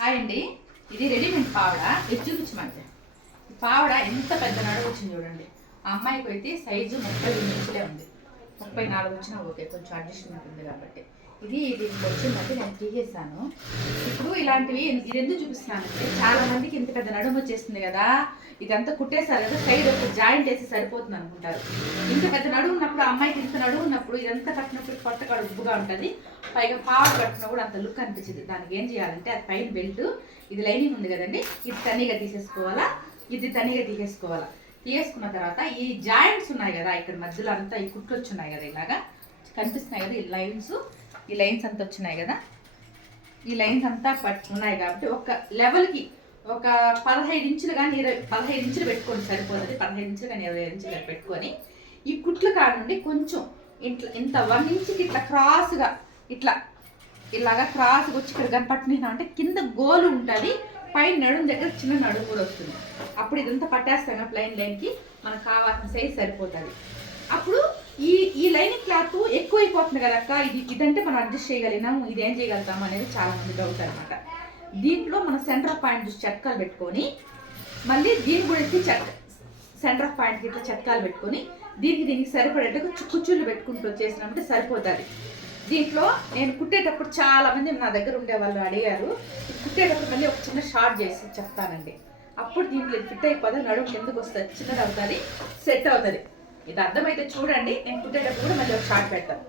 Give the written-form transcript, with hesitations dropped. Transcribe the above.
Hi అండి. ఇది readymade పావడ. ఇది చూపించమంటే ఈ పావడ ఎంత పెద్ద నడువు వచ్చింది చూడండి. ఆ అమ్మాయికి అయితే సైజు 32 ఇంచులే ఉంది. 34 వచ్చినా ఓకే, కొంచెం అడ్జస్ట్మెంట్ ఉంది కాబట్టి. ఇది వచ్చిందంటే నేను తీసేసాను. ఇప్పుడు ఇలాంటివి ఇది ఎందుకు చూపిస్తున్నానంటే, చాలా మందికి ఇంత పెద్ద నడుము వచ్చేస్తుంది కదా, ఇదంతా కుట్టేసారు కదా, సైడ్ ఒక జాయింట్ వేసి సరిపోతుంది అనుకుంటారు. ఇంత పెద్ద నడువు ఉన్నప్పుడు, అమ్మాయికి ఇంత నడువు ఉన్నప్పుడు ఇదంతా కట్టినప్పుడు పొట్ట కడుపుగా ఉంటుంది. పైగా పావడ కట్టినా కూడా అంత లుక్ అనిపించింది. దానికి ఏం చేయాలంటే, అది పైన బెల్ట్, ఇది లైనింగ్ ఉంది కదండి, ఇది తనీగా తీసేసుకోవాలా. తీసుకున్న తర్వాత ఈ జాయింట్స్ ఉన్నాయి కదా, ఇక్కడ మధ్యలో అంతా ఈ కుట్లు వచ్చున్నాయి కదా, ఇలాగా కనిపిస్తున్నాయి కదా, ఈ లైన్స్ అంతా వచ్చినాయి కదా, ఈ లైన్స్ అంతా ఉన్నాయి కాబట్టి ఒక లెవెల్కి ఒక 15 ఇంచులు కానీ 15 ఇంచులు పెట్టుకొని సరిపోతుంది. 15 ఇంచులు కానీ 25 ఇంచులు పెట్టుకొని ఈ కుట్ల కాడ నుండి కొంచెం ఇంత 1 ఇంచుకి ఇట్లా క్రాస్గా ఇలాగా క్రాస్గా వచ్చి ఇక్కడ కనపట్టినా అంటే కింద గోలు ఉంటుంది, పైన నడుము దగ్గర చిన్న నడుము కూడా వస్తుంది. అప్పుడు ఇదంతా పట్టేస్తాం కదా ప్లైన్ లైన్కి, మనకు కావాల్సిన సైజ్ సరిపోతుంది. అప్పుడు ఈ లైనింగ్ క్లాత్ ఎక్కువైపోతుంది కదా అక్క, ఇదంటే మనం అడ్జస్ట్ చేయగలిగినాము, ఇది ఏం చేయగలుగుతాము అనేది చాలా మంది డౌట్ అనమాట. దీంట్లో మనం సెంటర్ ఆఫ్ పాయింట్ చూసి చట్కాలు పెట్టుకొని, మళ్ళీ దీని గురించి సెంటర్ ఆఫ్ పాయింట్కి ఇట్లా చట్కాలు పెట్టుకొని దీనికి సరిపడేట్టుగా కుచ్చుళ్ళు పెట్టుకుంటూ వచ్చేసినామంటే సరిపోతుంది. దీంట్లో నేను కుట్టేటప్పుడు చాలా మంది నా దగ్గర ఉండే వాళ్ళు అడిగారు, కుట్టేటప్పుడు మళ్ళీ ఒక చిన్న షార్ట్ చేసి చెప్తానండి. అప్పుడు దీంట్లో ఫిట్ అయిపోతే నడుము ఎందుకు వస్తుంది, చిన్నది అవుతుంది, సెట్ అవుతుంది. ఇది అర్థమైతే చూడండి. నేను కుట్టేటప్పుడు కూడా మళ్ళీ ఒక షార్ట్ పెడతాను.